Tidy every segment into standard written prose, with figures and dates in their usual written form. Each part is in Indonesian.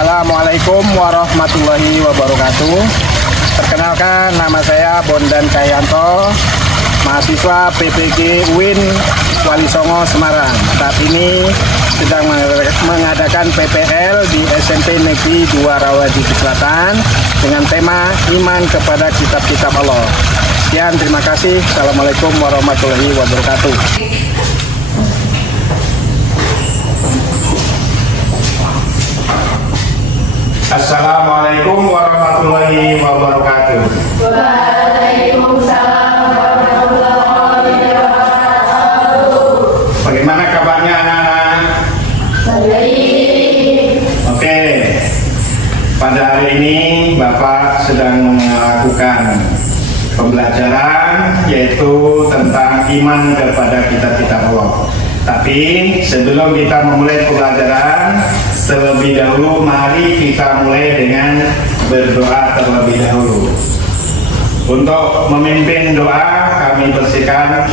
Assalamualaikum warahmatullahi wabarakatuh. Perkenalkan, nama saya Bondan Cahyanto, mahasiswa PPG UIN Wali Songo Semarang. Saat ini sedang mengadakan PPL di SMP Negeri 2 Rawajati Selatan dengan tema Iman kepada Kitab-Kitab Allah. Sekian, terima kasih. Assalamualaikum warahmatullahi wabarakatuh. Assalamualaikum warahmatullahi wabarakatuh. Waalaikumsalam warahmatullahi wabarakatuh. Bagaimana kabarnya anak-anak? Baik. Oke. Pada hari ini Bapak sedang melakukan pembelajaran yaitu tentang iman kepada kitab-kitab Allah. Tapi sebelum kita memulai pembelajaran, terlebih dahulu mari kita mulai dengan berdoa terlebih dahulu. Untuk memimpin doa kami persilakan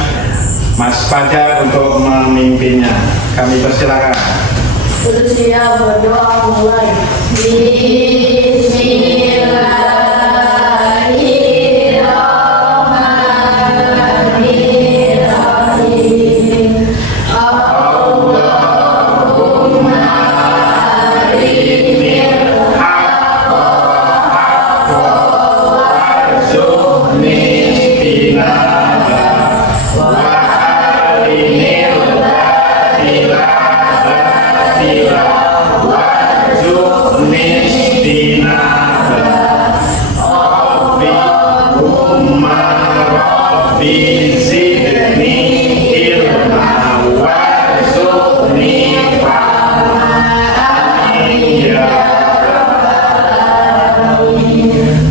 Mas Fajar untuk memimpinnya. Kami persilakan. Siap berdoa mulai. Bismillahirrahmanirrahim.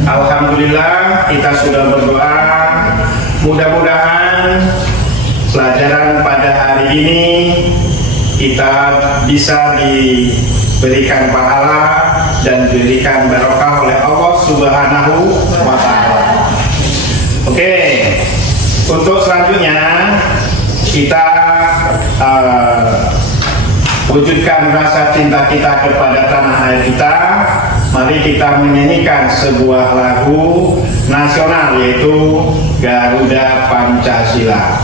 Alhamdulillah, kita sudah berdoa. Mudah-mudahan pelajaran pada hari ini kita bisa diberikan pahala dan diberikan barokah oleh Allah Subhanahu wa Ta'ala. Oke, untuk selanjutnya kita wujudkan rasa cinta kita kepada tanah air kita. Mari kita menyanyikan sebuah lagu nasional yaitu Garuda Pancasila.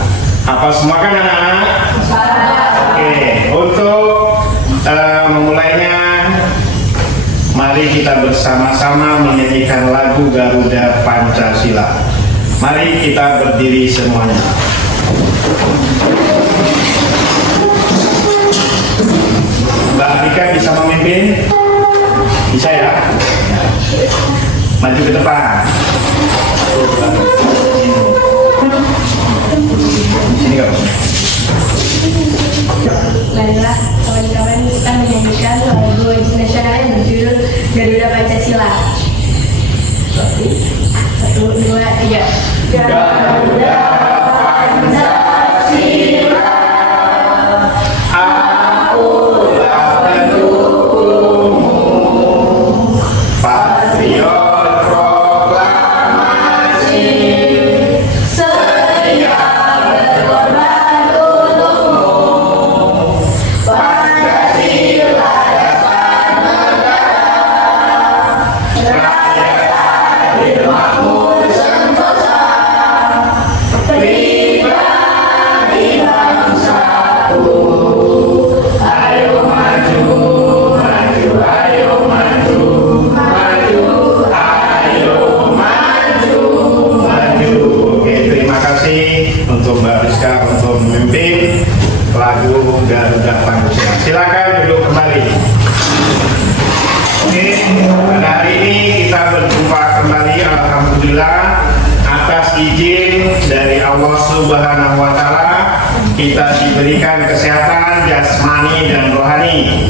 Apa semua kan anak-anak? Oke, untuk memulainya mari kita bersama-sama menyanyikan lagu Garuda Pancasila. Mari kita berdiri semuanya. Mbak Rika bisa memimpin? Bisa ya? Maju ke depan. Sini kamu. Baiklah, kawan-kawan, kita menyanyikan lagu nasional yang berjudul Garuda Pancasila. 1, 2, 3. Garuda Pancasila, akulah pendukungmu, patriot proklamasi, setia berkorban untukmu. Pancasila dasar negara, rakyat adil makmur sentosa, pribadi bangsaku. Ayo maju, maju, ayo maju, maju, ayo maju, maju. Oke, terima kasih untuk Mbak Rizka untuk memimpin lagu Garuda Pancasila. Silakan duduk kembali. Oke, pada hari ini kita berjumpa kembali, alhamdulillah, atas izin dari Allah Subhanahu wa Ta'ala kita diberikan kesehatan jasmani dan rohani.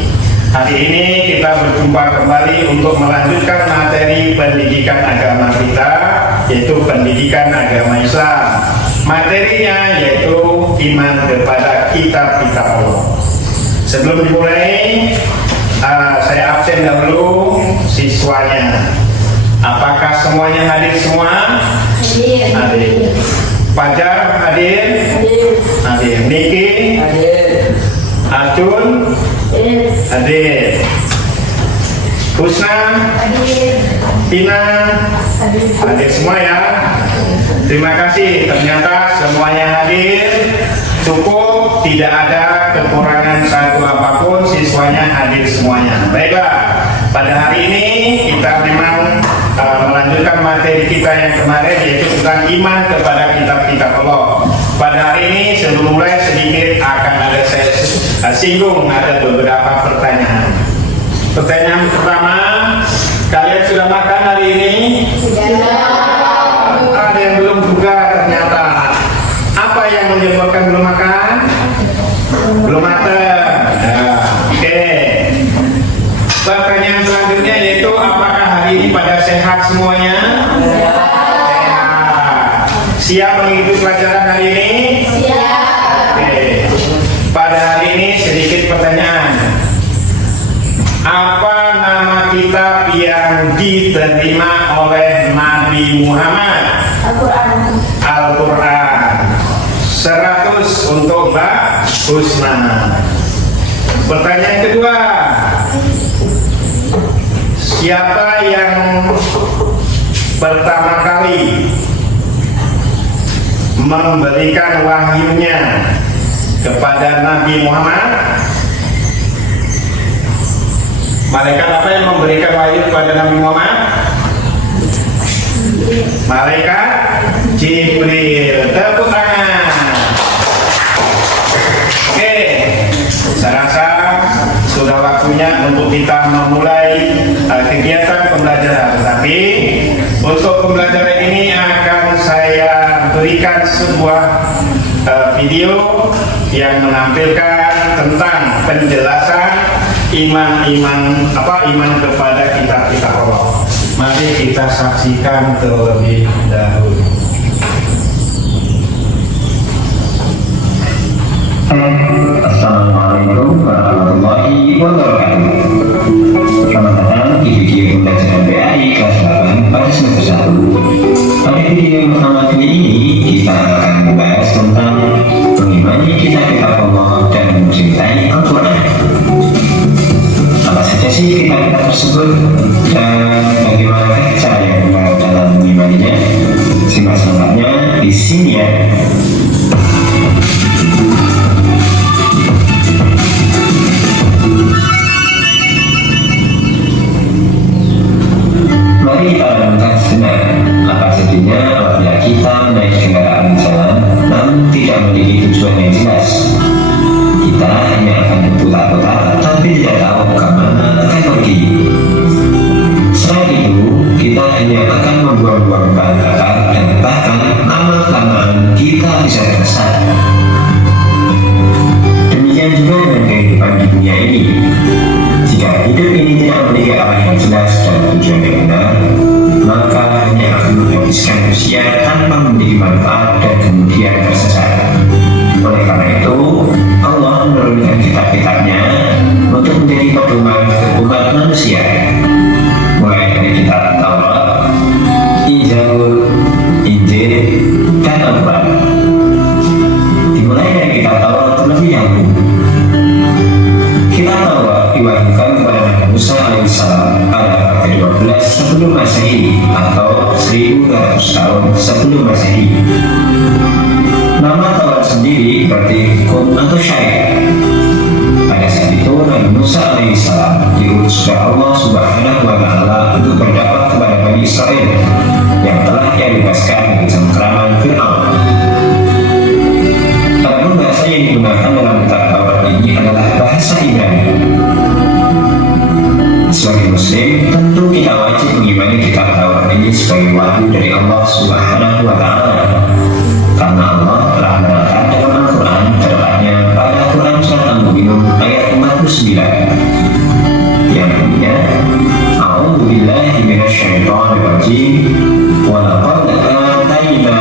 Hari ini kita berjumpa kembali untuk melanjutkan materi pendidikan agama kita, yaitu pendidikan agama Islam. Materinya yaitu iman kepada kitab-kitab Allah. Sebelum dimulai, saya absen dahulu siswanya. Apakah semuanya hadir semua? Hadir. Fajar hadir? Hadir. Niki? Hadir. Acun? Hadir. Husna, Tina, hadir semua ya. Terima kasih, ternyata semuanya hadir cukup, tidak ada kekurangan satu apapun, siswanya hadir semuanya. Baiklah, pada hari ini kita memang melanjutkan materi kita yang kemarin, yaitu tentang iman kepada kitab-kitab Allah. Pada hari ini sebelum mulai sedikit akan ada saya singgung ada beberapa pertanyaan. Pertanyaan pertama, kalian sudah makan hari ini? Ada yang belum juga ternyata. Apa yang menyebabkan belum makan? Belum matang. Nah, oke. Pertanyaan selanjutnya yaitu apakah hari ini pada sehat semuanya? Sehat. Siap mengikuti pelajaran hari ini? Siap. Oke. Pada hari ini sedikit pertanyaan. Apa nama kitab yang diterima oleh Nabi Muhammad? Al-Quran. 100 untuk Mbak Husna. Pertanyaan kedua, siapa yang pertama kali memberikan wahyunya kepada Nabi Muhammad? Malaikat apa yang memberikan wahyu kepada Nabi Muhammad? Malaikat Jibril. Tepuk tangan. Oke, saya rasa sudah waktunya untuk kita memulai kegiatan pembelajaran. Tetapi untuk pembelajaran ini akan saya berikan sebuah video yang menampilkan tentang penjelasan iman kepada kitab-kitab Allah. Mari kita saksikan terlebih dahulu. Assalamualaikum warahmatullahi wabarakatuh. Selamat datang di video pembelajaran PAI kelas 8 pada semester 1. Pada video pertama kali ini kita akan membahas tentang mengimani kitab-kitab Allah dan mencintai Al-Quran. Apa saja sih kitab-kitab tersebut dan bagaimana cara yang benar dalam mengimaninya? Simak selengkapnya di sini ya. Mari kita renungkan sejenak apa sedihnya apabila kita naik kendaraan di jalan namun tidak memiliki tujuan yang jelas. Kita hanya akan berputar-putar tapi tidak tahu kemana akan pergi. Selain itu, kita hanya akan membuang-buang bahan bakar dan bahkan lama-kelamaan kita bisa tersesat. Demikian juga dengan kehidupan di dunia ini. Jika hidup ini tidak memiliki arah yang jelas dan tujuan yang benar, maka hanya akan menghabiskan usia tanpa memiliki manfaat dan kemudian tersesat. Oleh karena itu, Allah menurunkan kitab-kitabnya untuk menjadi pedoman umat manusia. Mulai dari kitab Taurat, Injil, dan Al-Quran. Dimulai dari kitab Taurat terlebih dahulu. Kitab Taurat diwahyukan kepada Nabi Musa alaihissalam pada abad ke-12 sebelum Masehi atau 1200 tahun sebelum Masehi. Nama Taurat sendiri berarti hukum atau syariat. Pada saat itu Nabi Musa alaihissalam diutus oleh Allah Subhanahu wa Ta'ala untuk berdakwah kepada Bani Israel yang telah ia bebaskan dari cengkraman Fir'aun. Adapun bahasa yang digunakan dalam kitab Taurat ini adalah bahasa Ibrani. Sebagai Muslim, tentu kita wajib mengimani kitab Taurat ini sebagai wahyu dari Allah Subhanahu wa Ta'ala. Karena Allah telah menerangkan dalam Al-Quran, tepatnya pada Quran Surat Al-Mu'minun ayat 49 yang bunyinya, A'udzubillahi minasyaitonirrajim, wa laqad atayna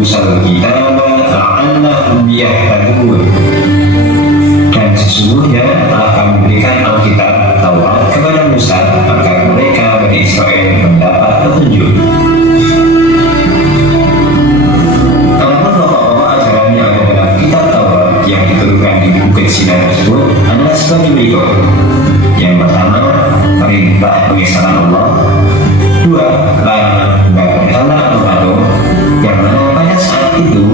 Musal kitaba la'allahum yahtadun. Dan sesungguhnya telah kami berikan Alkitab Taurat kepada Musa agar mereka Bani Israel mendapat petunjuk. Yang diturunkan di Bukit Sinai tersebut adalah sebagai berikut. Yang pertama, perintah perintah pengesahan Allah. 2. Larangan menyembah berhala atau patung, yang mana pada saat itu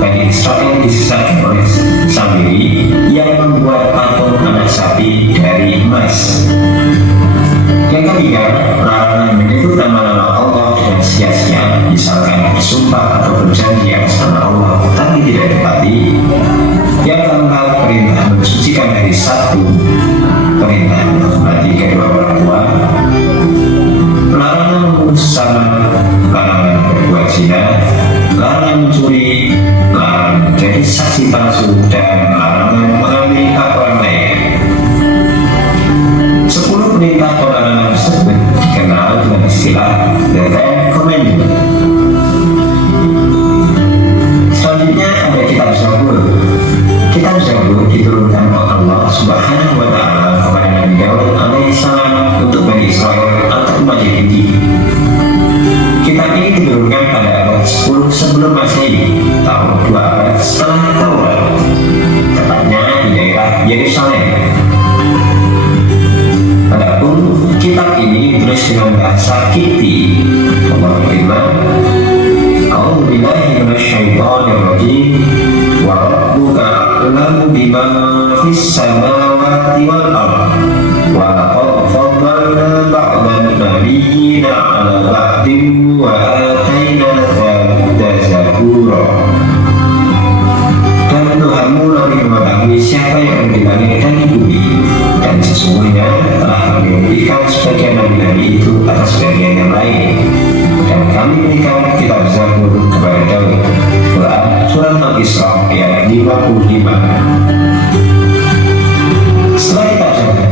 Bani Israel disesatkan oleh Samiri yang membuat patung anak sapi dari emas. Yang ketiga, larangan menyebut nama-nama Allah dengan sia-sia, misalkan bersumpah atau berjanji atas nama Allah tapi tidak ditepati. Yang keempat, perintah mensucikan hari Sabtu, perintah menghormati kedua orang tua, larangan membunuh sesama, larangan berbuat zina, larangan mencuri, larangan menjadi saksi palsu, dan larangan mengambil hak orang lain. 10 perintah pelarangan tersebut dikenal dengan istilah The Ten Commandments. Selanjutnya ada kitab Zabur. Kitab Zabur diturunkan oleh Allah Subhanahu wa Ta'ala kepada Nabi Daud alaihissalam untuk Bani Israel atau umat Yahudi. Kitab ini diturunkan pada abad 10 sebelum Masehi, tahun 2 abad setelah Taurat, tepatnya di daerah Yerusalem. Adapun kitab ini ditulis dengan bahasa Kipti. Allah berfirman, A'udzu billahi minasyaitonir rajim. Wa rabbuka a'lamu bima fis samawati wal ardh. Wa laqad faddalna ba'dhan nabiyyina 'ala ba'din wa atayna Dawuda zabura. Dan Tuhanmu lebih mengetahui siapa yang ada di langit dan di bumi, dan sesungguhnya telah kami memberikan sebagian nabi-nabi itu atas sebagian yang lain, dan kami berikan kitab Zabur kepada Daud. Quran Surat Al-Isra ayat 55. Setelah kitab Zabur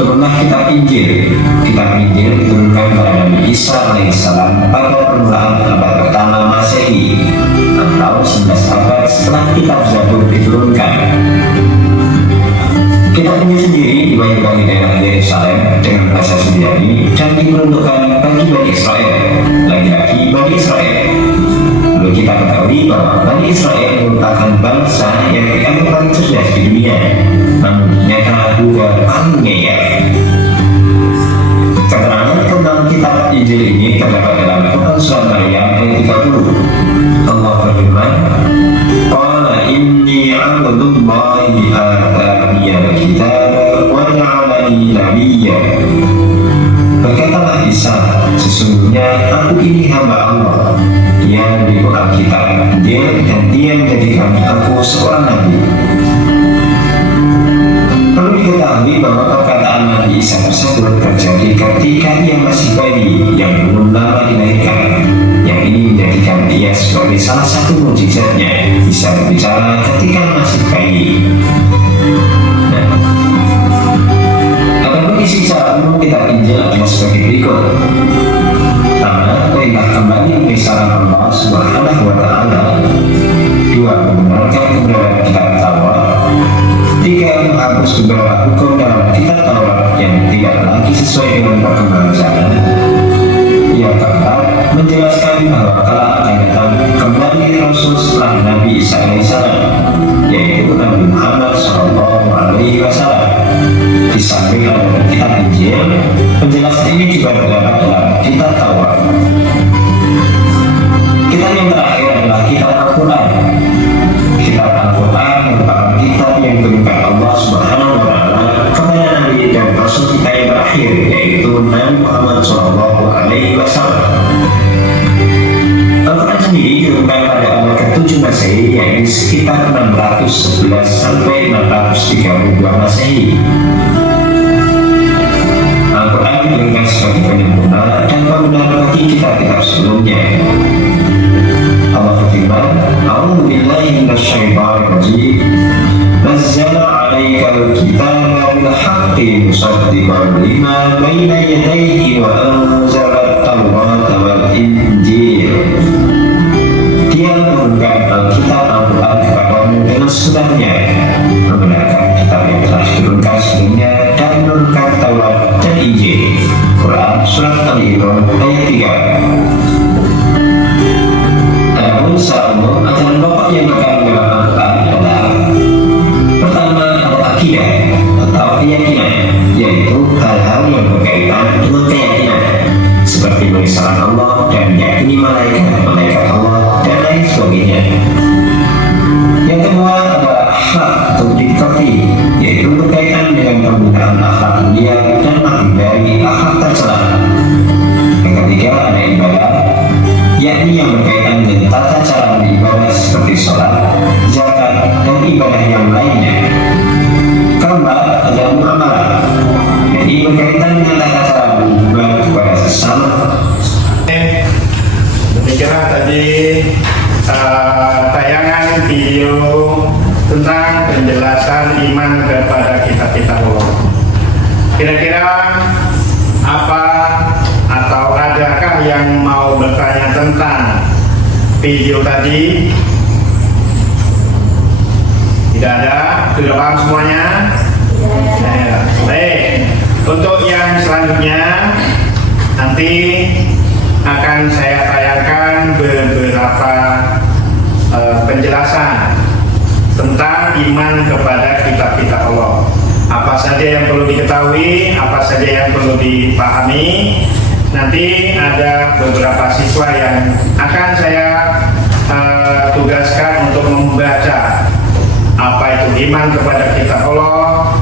turunlah kitab Injil. Kitab Injil diturunkan pada Nabi Isa alaihissalam pada permulaan abad pertama Masehi, atau 11 abad setelah kitab Zabur diturunkan. Kitab ini sendiri diwahyukan di daerah Yerusalem dengan bahasa Suryani dan diperuntukkan bagi Bani Israel, laki-laki Bani Israel. Lalu kita ketahui bahwa Bani Israel merupakan bangsa yang dianggap paling cerdas di dunia, namun ternyata juga paling ngeyel. Keterangan tentang kitab Injil ini terdapat dalam Quran Surat Maryam ayat 30. Allah berfirman, Qala inni abdullahi ataniya kitab wa ja'alani nabiyya. Berkatalah Isa, sesungguhnya aku ini hamba Allah, Dia memberi Alkitab Injil, dan Dia menjadikan aku seorang nabi. Perlu diketahui bahwa perkataan Nabi Isa tersebut terjadi ketika ia masih bayi yang belum lama dilahirkan. Yang ini menjadikan dia sebagai salah satu mukjizatnya, bisa berbicara ketika masih bayi. Adapun isi secara umum kitab Injil adalah sebagai berikut. Pertama, perintah kembali mengisahkan Allah Subhanahu wa Ta'ala. 2. Membenarkan kebenaran kitab Taurat. 3. Menghapus beberapa hukum dalam kitab Taurat yang tidak lagi sesuai dengan perkembangan zaman. Yang keempat, menjelaskan bahwa telah akan datang kembali Rasul setelah Nabi Isa alaihissalam, yaitu Nabi Muhammad SAW. Di samping dalam kitab Injil, penjelasan ini juga terdapat dalam kitab Taurat. Kitab yang terakhir adalah kitab Al-Quran. Kitab Al-Quran merupakan kitab yang diberikan Allah Subhanahu wa Ta'ala kepada Nabi dan Rasul kita yang terakhir, yaitu Nabi Muhammad SAW. Al-Quran sendiri diturunkan pada abad ke-7 Masehi, yaitu sekitar 611 sampai 632 Masehi. Al-Quran diturunkan sebagai penyempurna dan pembenar bagi kitab-kitab sebelumnya. Allah berfirman, A'udzu billahi minasyaitonir rajim. Nazzala 'alaikal kitaba bil haqqi musaddiqan lima baina yadayhi wa anzala at-taurata wal injil. Dia menurunkan Alkitab Al-Quran kepadamu dengan sebenarnya, membenarkan kitab yang telah diturunkan sebelumnya, dan menurunkan Taurat dan Injil. Quran Surat Al-Imran ayat 3. Adapun secara umum, ajaran pokok yang terkandung dalam Al-Quran adalah: pertama, ada akidah atau keyakinan, yaitu malaikat Allah, dan lain sebagainya. Yang kedua adalah hak atau dikati, yaitu berkaitan dengan penggunaan akhlak mulia dan menghindari akhlak tercela. Yang ketiga ada ibadah, yakni yang berkaitan dengan tata cara beribadah seperti sholat, zakat, dan ibadah yang lainnya. Keempat ada muamalah, yakni berkaitan dengan tata cara berhubungan kepada sesama. Demikianlah tadi tayangan video tentang penjelasan iman kepada kitab-kitab Allah. Kira-kira apa atau adakah yang mau bertanya tentang video tadi? Tidak ada? Sudah paham semuanya? Ya. Baik, untuk yang selanjutnya nanti akan saya tayangkan beberapa penjelasan tentang iman kepada kitab-kitab Allah. Apa saja yang perlu diketahui, apa saja yang perlu dipahami. Nanti ada beberapa siswa yang akan saya tugaskan untuk membaca apa itu iman kepada kitab Allah,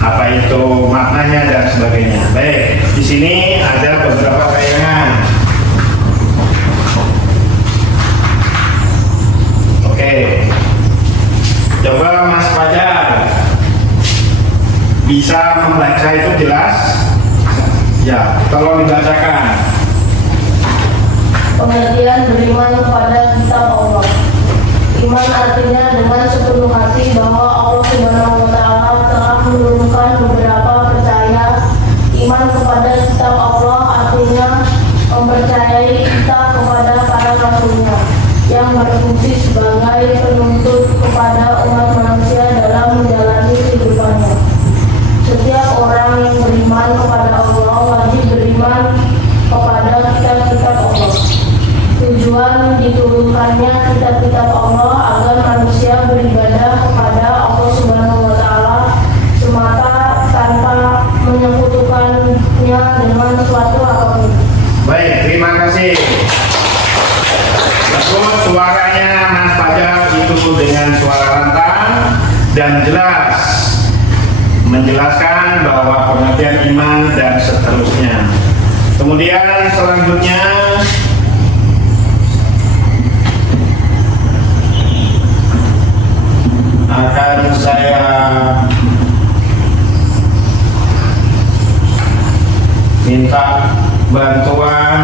apa itu maknanya dan sebagainya. Baik, di sini ada beberapa tayangan. Oke, coba Mas Fajar bisa membaca itu jelas? Ya, tolong dibacakan. Pengertian beriman kepada kitab Allah. Iman artinya dengan sepenuh hati bahwa Allah Subhanahu wa Ta'ala telah menurunkan beberapa percaya. Iman kepada kitab Allah artinya mempercayai kitab kepada para rasulnya yang berfungsi sebagai penuntut kepada umat manusia dalam menjalani kehidupannya. Setiap orang yang beriman kepada Allah wajib beriman kepada kitab-kitab Allah. Tujuan diturunkannya kitab-kitab Allah agar manusia beribadah kepada Allah Subhanahu wa Ta'ala semata tanpa menyekutukannya dengan suatu apapun. Baik, terima kasih. Bagus, suaranya Mas Fajar itu dengan suara lantang dan jelas menjelaskan bahwa pengertian iman dan seterusnya. Kemudian selanjutnya akan saya minta bantuan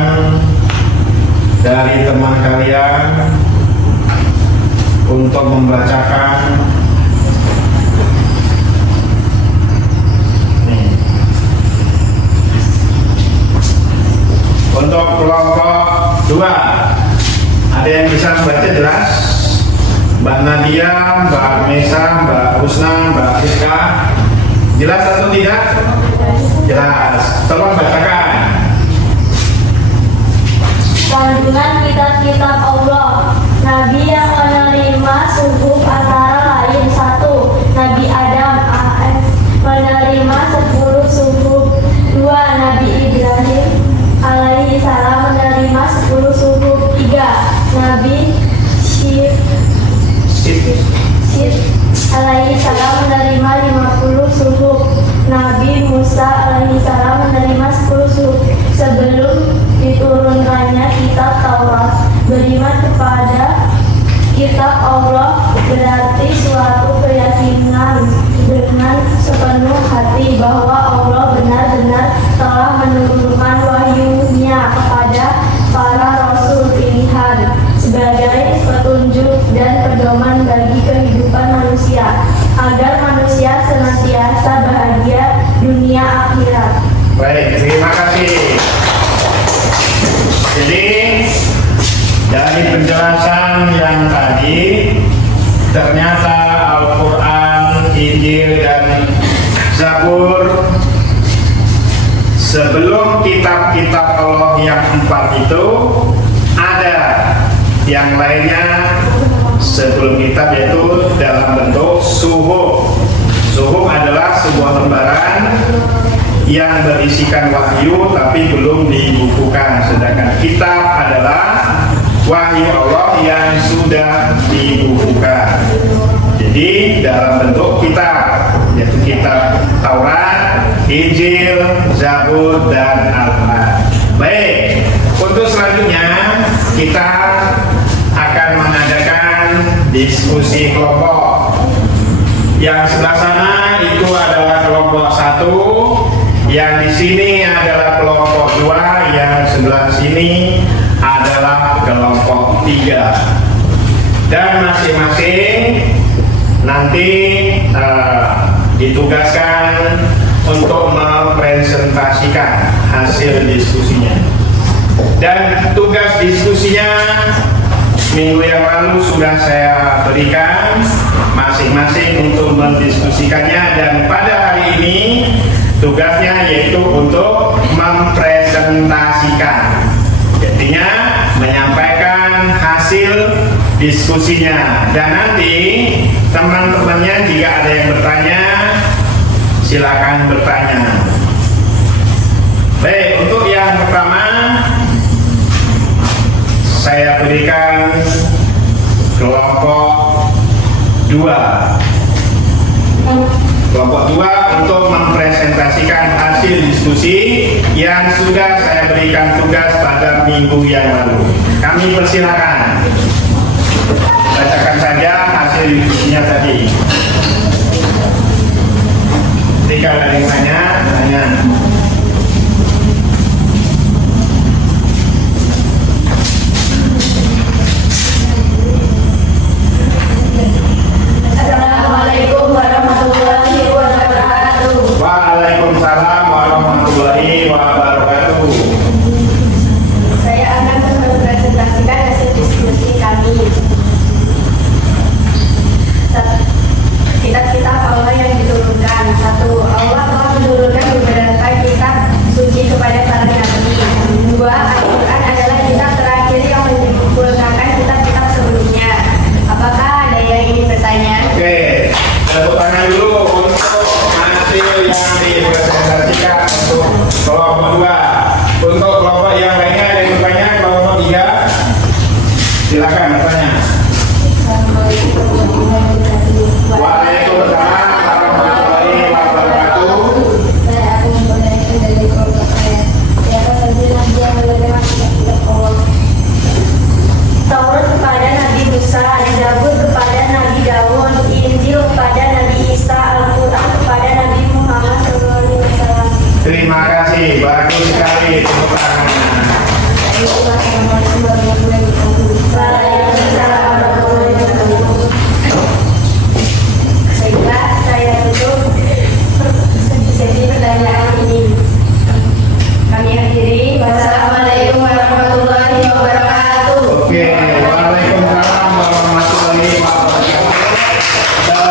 dari teman kalian untuk membacakan untuk kelompok 2. Ada yang bisa membaca jelas? Mbak Nadia, Mbak Mesa, Mbak Husna, Mbak Rizka, jelas atau tidak? Jelas. Tolong bacakan. Kandungan kitab-kitab Allah. Nabi yang menerima suhuf antara lain 1. Nabi Adam AS menerima 10 suhuf. 2. Nabi Ibrahim alaihi salam menerima 10 suhuf. 3. Nabi Syir alaihi salam menerima 50 suhuf. Nabi Musa alaihi salam menerima 10 suhuf. Sebelum diturunkannya kitab Taurat, beriman kepada kitab Allah berarti suatu keyakinan dengan sepenuh hati bahwa Allah benar-benar telah menurunkan wahyu-Nya kepada para rasul pilihan sebagai petunjuk dan pedoman bagi kehidupan manusia agar manusia senantiasa bahagia dunia akhirat. Baik, terima kasih. Jadi dari penjelasan yang tadi, ternyata Al-Quran, Injil, dan Zabur sebelum kitab-kitab Allah yang 4 itu ada yang lainnya sebelum kitab, yaitu dalam bentuk suhuf. Suhuf adalah sebuah lembaran yang berisikan wahyu tapi belum dibukukan, sedangkan kitab adalah wahyu Allah yang sudah dibukukan. Jadi dalam bentuk kitab, yaitu kitab Taurat, Injil, Zabur, dan Al-Quran. Baik, untuk selanjutnya kita akan mengadakan diskusi kelompok. Yang sebelah sana itu adalah kelompok 1, yang di sini adalah kelompok 2, yang sebelah sini adalah kelompok 3. Dan masing-masing nanti ditugaskan untuk mempresentasikan hasil diskusinya. Dan tugas diskusinya minggu yang lalu sudah saya berikan masing-masing untuk mendiskusikannya, dan pada hari ini tugasnya yaitu untuk mempresentasikan, artinya menyampaikan hasil diskusinya. Dan nanti teman-temannya jika ada yang bertanya, silakan bertanya. Baik, untuk yang pertama saya berikan kelompok 2. Kelompok 2 untuk mempresentasikan hasil diskusi yang sudah saya berikan tugas pada minggu yang lalu. Kami persilakan. Bacakan saja hasil diskusinya tadi. Jika ada yang tanya. Assalamualaikum warahmatullahi wabarakatuh. Waalaikumsalam warahmatullahi wabarakatuh. Saya akan mempresentasikan hasil diskusi kami. Kitab-kitab Allah yang diturunkan. 1. Allah telah menurunkan beberapa kitab suci kepada para nabi. 2. Al-Quran adalah kitab terakhir yang menyempurnakan kitab-kitab sebelumnya. Apakah ada yang ingin bertanya? Oke, tepuk tangan dulu untuk hasil yang dipresentasikan untuk kelompok 2. Untuk kelompok yang lainnya ada yang bertanya, kelompok 3 silakan bertanya. Waalaikumsalam warahmatullahi wabarakatuh. Saya akan mempertanyakan dari kelompok saya. Siapa saja nabi yang menerima kitab Allah? Taurat kepada Nabi Musa, Zabur kepada Nabi Daud, Injil kepada Nabi Isa, Al-Quran kepada Nabi Muhammad SAW. Terima kasih, bagus sekali tepuk tangannya. Assalamualaikum warahmatullahi wabarakatuh. Waalaikumsalam warahmatullahi wabarakatuh. Sehingga saya tutup sesi pertanyaan ini. Kami akhiri. Wassalamualaikum warahmatullahi wabarakatuh. Oke, waalaikumsalam warahmatullahi wabarakatuh.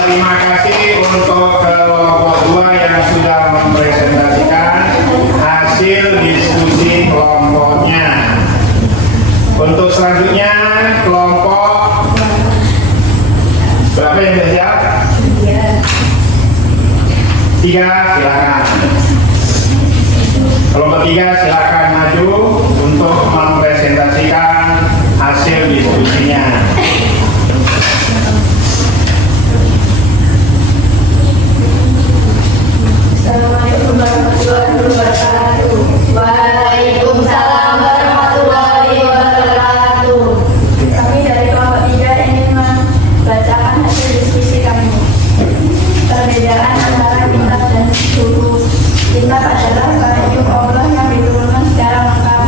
Terima kasih untuk kelompok 2 yang sudah mempresentasikan hasil diskusi kelompoknya. Untuk selanjutnya kelompok berapa yang sudah siap? 3, silakan. Kelompok 3 silakan maju untuk mempresentasikan hasil diskusinya. Assalamualaikum warahmatullahi wabarakatuh. Waalaikumsalam warahmatullahi wabarakatuh. Kami dari kelompok 3 ingin membacakan hasil diskusi kami. Perbedaan antara kitab dan suruh. Kitab adalah wahyu Allah yang diturunkan secara lengkap.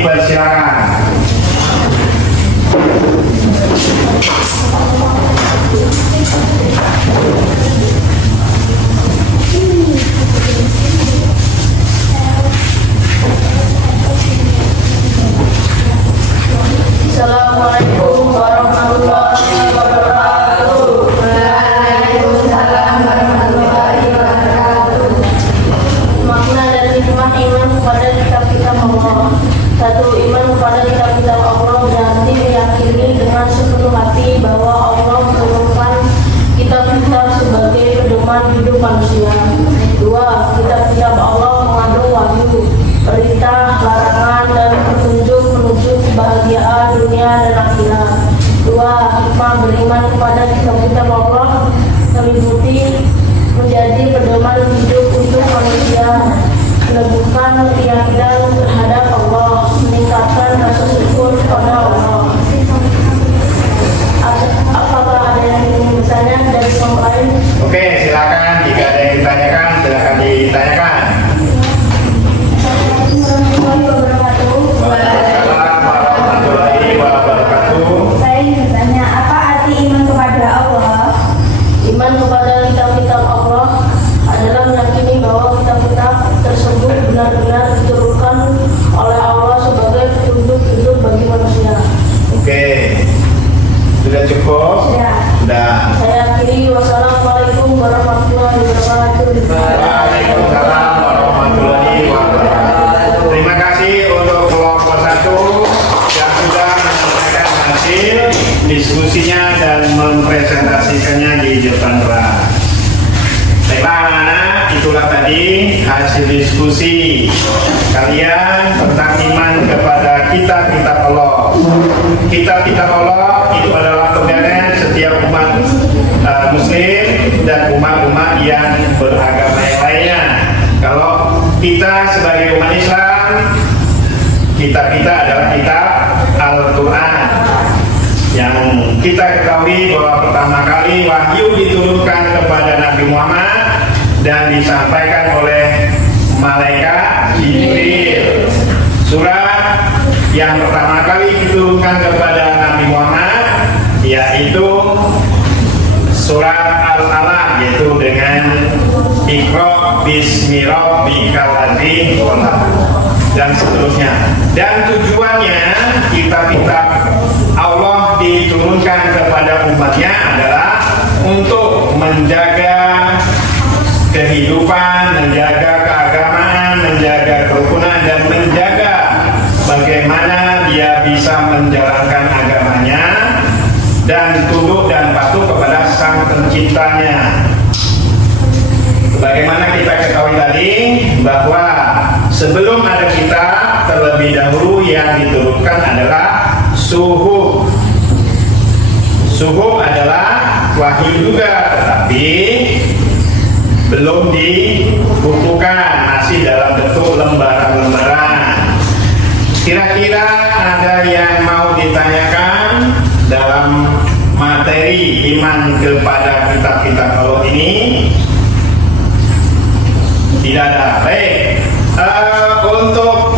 dipersilakan. Assalamualaikum warahmatullahi wabarakatuh. Waalaikumsalam warahmatullahi wabarakatuh. Makna dan hikmah iman kepada kitab-kitab Allah. 1. Iman kepada kitab-kitab Allah berarti meyakini dengan sepenuh hati bahwa Allah menurunkan kitab-kitab sebagai pedoman hidup manusia. 2. Kitab-kitab Allah mengandung wahyu, perintah, larangan, dan petunjuk menuju kebahagiaan dunia dan akhirat. 2. Hikmah beriman kepada kitab-kitab Allah meliputi menjadi pedoman hidup untuk manusia, meneguhkan keyakinan terhadap Allah, meningkatkan rasa syukur kepada Allah. Apakah ada yang ingin bertanya dari yang lain? Oke, silakan. Jika ada yang ditanyakan, silakan ditanyakan. Waalaikumsalam warahmatullahi wabarakatuh. Saya ingin bertanya, apa arti iman kepada Allah? Iman kepada kitab-kitab Allah adalah meyakini bahwa kitab-kitab tersebut benar-benar diturunkan oleh Allah sebagai petunjuk hidup bagi manusia. Oke, sudah cukup? Ya. Sudah. Saya akhiri, wassalamualaikum warahmatullahi wabarakatuh. Waalaikumsalam warahmatullahi wabarakatuh. Terima kasih untuk kelompok 1 yang sudah menyelesaikan hasil diskusinya dan mempresentasikannya di depan kelas. Baiklah anak-anak, itulah tadi hasil diskusi kalian tentang iman kepada kitab-kitab Allah. Kitab-kitab Allah itu adalah pegangan setiap umat muslim dan umat-umat yang beragama yang lainnya. Kalau kita sebagai umat Islam, kitab kita adalah kitab Al-Quran, yang kita ketahui bahwa pertama kali wahyu diturunkan kepada Nabi Muhammad dan disampaikan oleh malaikat Jibril. Surat yang pertama kali diturunkan kepada Nabi Muhammad yaitu surat Al-Alaq, yaitu dengan Iqra bismi rabbikal ladzi khalaq dan seterusnya. Dan tujuannya kitab-kitab Allah diturunkan kepada umatnya adalah untuk menjaga kehidupan, menjaga keagamaan, menjaga kerukunan, dan menjaga bagaimana dia bisa menjalankan agamanya dan tunduk dan patuh kepada Sang Penciptanya. Bagaimana kita ketahui tadi bahwa sebelum ada kitab, terlebih dahulu yang diturunkan adalah suhuf. Suhuf adalah wahyu juga, tetapi belum dibukukan, masih dalam bentuk lembaran-lembaran. Kira-kira ada yang mau ditanyakan dalam materi iman kepada kitab-kitab Allah ini? Tidak ada. Baik, untuk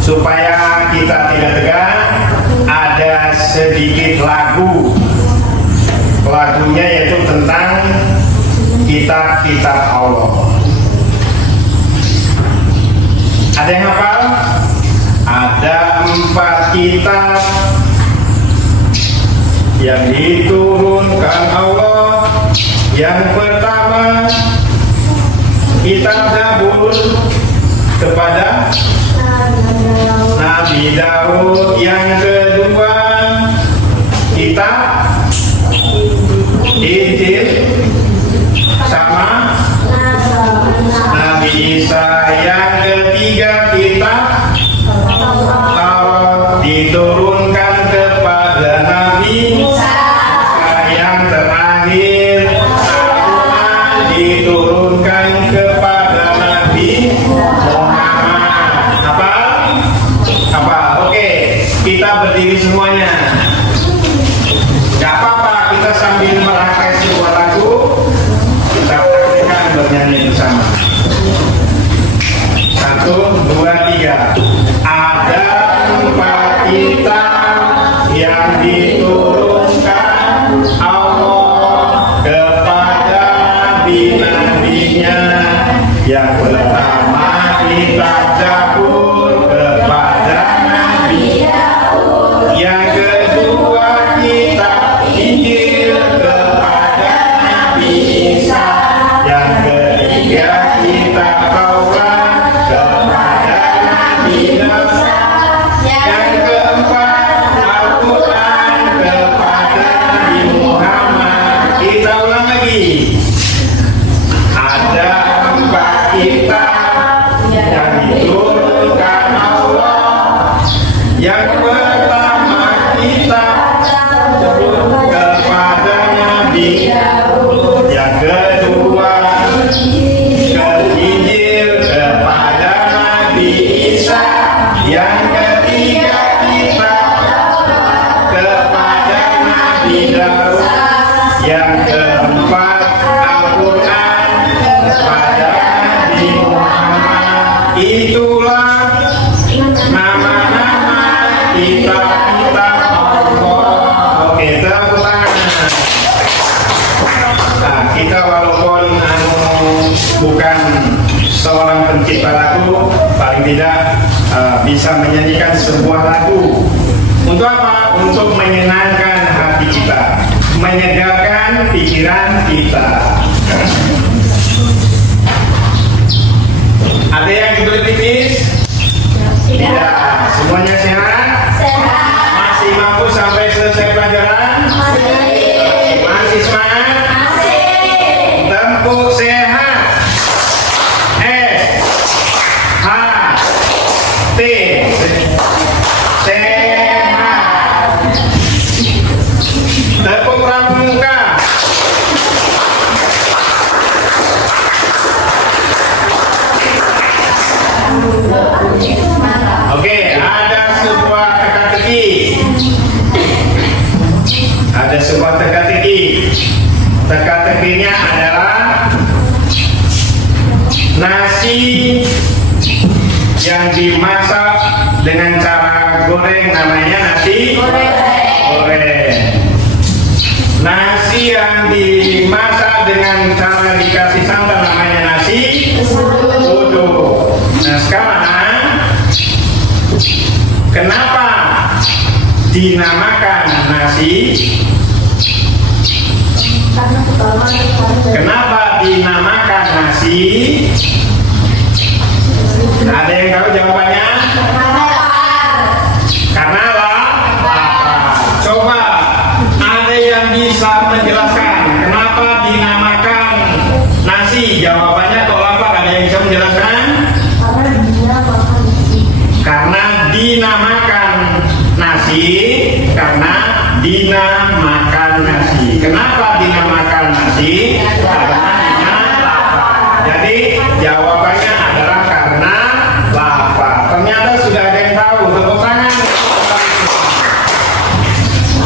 supaya kita tidak tegang, ada sedikit lagu. Lagunya yaitu tentang kitab-kitab Allah. Ada yang hafal? Ada 4 kitab yang diturunkan Allah. Yang pertama, kitab Zabur kepada Nabi Daud. Yang kedua, kitab Injil sama Nabi Isa. Yang ketiga, kitab Taurat diturunkan kepada Nabi Musa. Yang terakhir, Al-Quran diturunkan kepada Nabi Muhammad. Apa? Oke, kita berdiri semuanya. Gak apa-apa, kita sambil merangkai sebuah lagu, kita praktekkan bernyanyi bersama. 1, 2, 3. Ada kitab Allah. Oke, tepuk tangan. Nah, kita walaupun bukan seorang pencipta lagu, paling tidak bisa menyanyikan sebuah lagu. Untuk apa? Untuk menyenangkan hati kita, menyegarkan pikiran kita. Ada yang kebelet tipis? Tidak. Semuanya sehat? Sehat. Masih mampu sampai selesai pelajaran? Masih semangat? Tempuh sehat. S-H-T. Sehat. Tepuk pramuka. Oke, ada sebuah teka-teki. Ada sebuah teka-teki. Teka-tekinya adalah nasi yang dimasak dengan cara goreng namanya nasi goreng. Nasi yang dimasak dengan cara dikasih santan namanya nasi uduk. Nah sekarang, kenapa dinamakan nasi? Kenapa dinamakan nasi? Ada yang tahu jawabannya? Karena lapar. Coba ada yang bisa menjelaskan kenapa dinamakan nasi? Jawabannya kok lapar. Ada yang bisa menjelaskan? Karena dinamakan nasi. Karena dinamakan nasi. Kenapa dinamakan nasi? Karena Dina lapar. Jadi jawabannya adalah karena lapar. Ternyata sudah ada yang tahu. Tepuk tangan.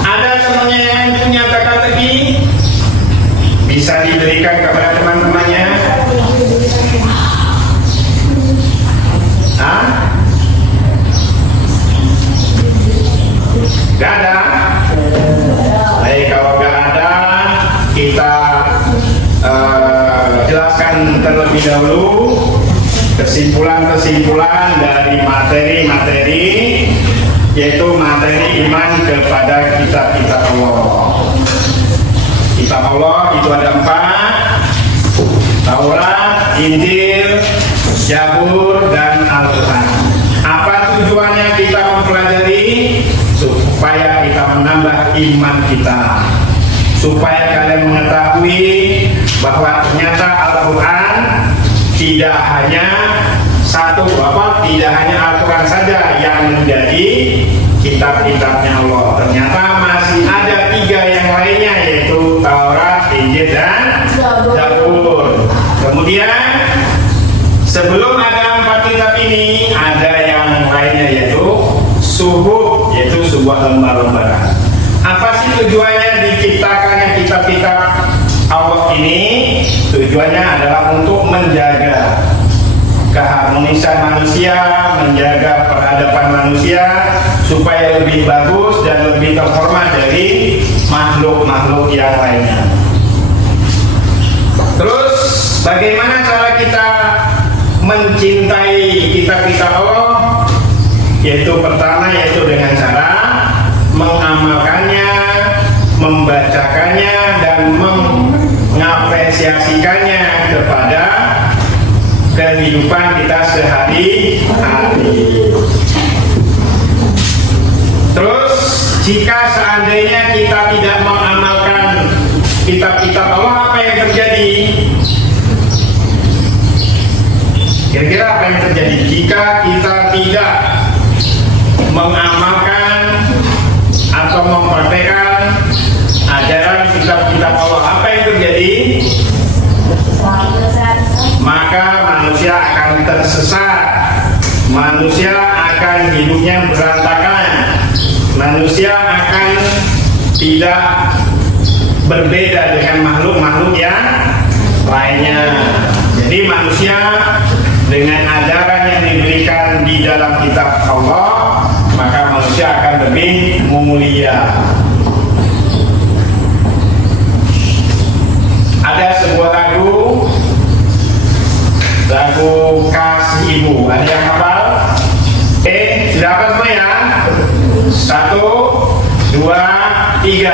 Ada temannya yang punya teka-teki? Bisa diberikan kepada teman-temannya? Hah? Gak ada? Baik, kalau gak ada, kita jelaskan terlebih dahulu kesimpulan-kesimpulan dari materi-materi, yaitu materi iman kepada kitab-kitab Allah. Kitab Allah itu ada 4: Taurat, Injil, Zabur, dan Al-Quran. Apa tujuannya kita mempelajari? Supaya kita menambah iman kita, supaya kalian mengetahui bahwa ternyata Al-Quran tidak hanya tidak hanya Al-Quran saja yang menjadi kitab-kitabnya Allah. Ternyata masih ada 3 yang lainnya, yaitu Taurat, Injil, dan Zabur. Kemudian sebelum ada 4 kitab ini, ada yang lainnya, yaitu suhuf, yaitu sebuah lembar-lembaran. Apa sih tujuannya diciptakannya kitab-kitab Allah ini? Tujuannya adalah untuk menjaga keharmonisan manusia, menjaga peradaban manusia supaya lebih bagus dan lebih terhormat dari makhluk-makhluk yang lainnya. Terus bagaimana cara kita mencintai kitab-kitab Allah? Yaitu pertama, yaitu dengan cara mengamalkannya, membacakannya, dan mengapresiasikannya kepada kehidupan kita sehari-hari. Terus jika seandainya kita tidak mengamalkan kitab-kitab Allah, apa yang terjadi? Kira-kira apa yang terjadi jika kita tidak mengamalkan atau mempraktekkan ajaran kitab-kitab Allah? Apa yang terjadi? Maka manusia akan tersesat, manusia akan hidupnya berantakan, manusia akan tidak berbeda dengan makhluk-makhluk yang lainnya. Jadi manusia dengan ajaran yang diberikan di dalam kitab Allah, maka manusia akan lebih mulia. Ada sebuah lagu Kasih Ibu. Ada yang hafal? Sudah hafal semua ya? 1, 2, 3.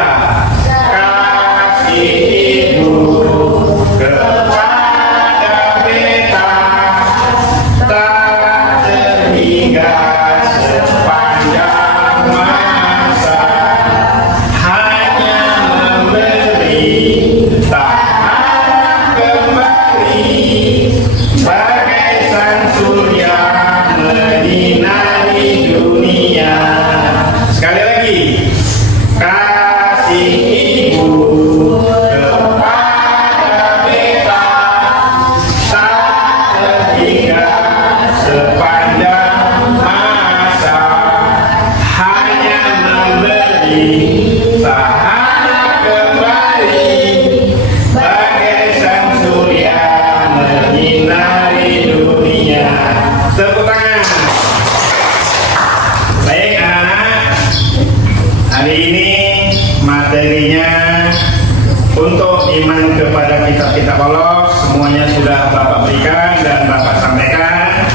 Kasih Ibu kepada beta tak terhingga sepanjang masa, hanya memberi tak harap kembali, bagai sang surya menyinari dunia. Sekali lagi, kasih Ibu kepada beta tak terhingga sepanjang masa, hanya memberi tak harap kembali, bagai sang surya menyinari dunia. Tepuk tangan. Baik anak-anak, hari ini materinya untuk iman kepada kitab-kitab Allah semuanya sudah Bapak berikan dan Bapak sampaikan,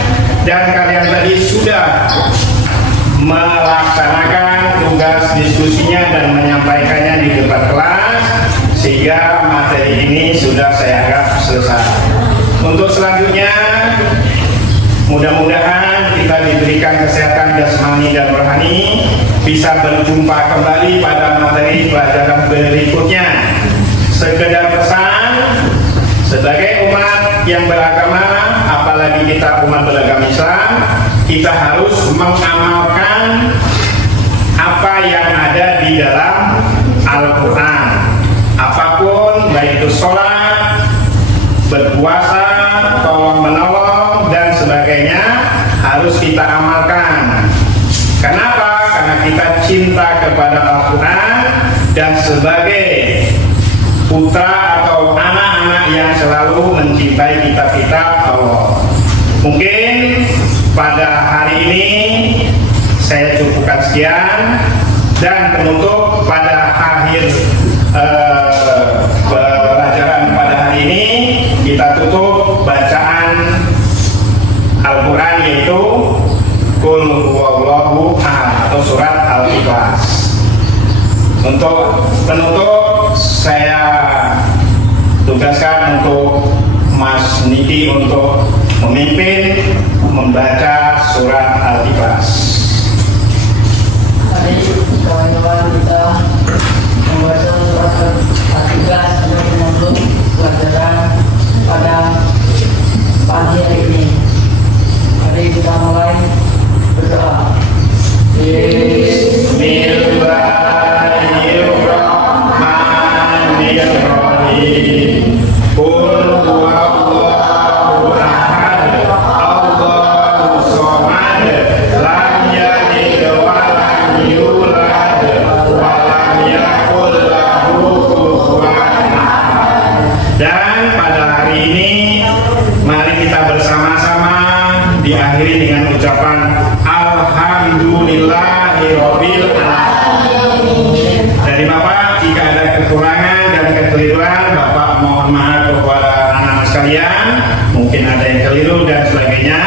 dan kalian tadi sudah melaksanakan tugas diskusinya dan menyampaikannya di depan kelas, sehingga materi ini sudah saya anggap selesai. Untuk selanjutnya, mudah-mudahan kita diberikan kesehatan jasmani dan rohani, bisa berjumpa kembali pada materi pelajaran berikutnya. Sekedar pesan, sebagai umat yang beragama, apalagi kita umat beragama Islam, kita harus mengamalkan apa yang ada di dalam Al-Quran. Apapun, baik itu sholat, berpuasa, tolong menolong, dan sebagainya, harus kita amalkan. Kenapa? Karena kita cinta kepada Al-Quran, dan sebagai putra atau anak-anak yang selalu mencintai kitab-kitab Allah. Mungkin pada hari ini saya cukupkan sekian, dan penutup pada akhir pelajaran pada hari ini kita tutup bacaan Al-Quran, yaitu Qul huwallahu ahad atau surat Al-Ikhlas. Untuk penutup saya tugaskan untuk Mas Niki untuk memimpin membaca surat Al-Ikhlas. Mari kawan-kawan kita membaca surat Al-Ikhlas untuk menutup pelajaran pada pagi hari ini. Mari kita mulai berdoa. Bismillahirrahmanirrahim. Qul huwallahu ahad, Allahu shomad, lam yalid wa lam yulad, wa lam yakul lahu kufuwan ahad. Dan pada hari ini mari kita bersama-sama diakhiri dengan ucapan Alhamdulillahirabbil alamin. Dari Bapak, jika ada kekurangan dan kekeliruan, Bapak mohon maaf kepada anak-anak sekalian, mungkin ada yang keliru dan sebagainya.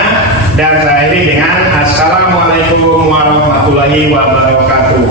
Dan saya akhiri dengan Assalamualaikum warahmatullahi wabarakatuh.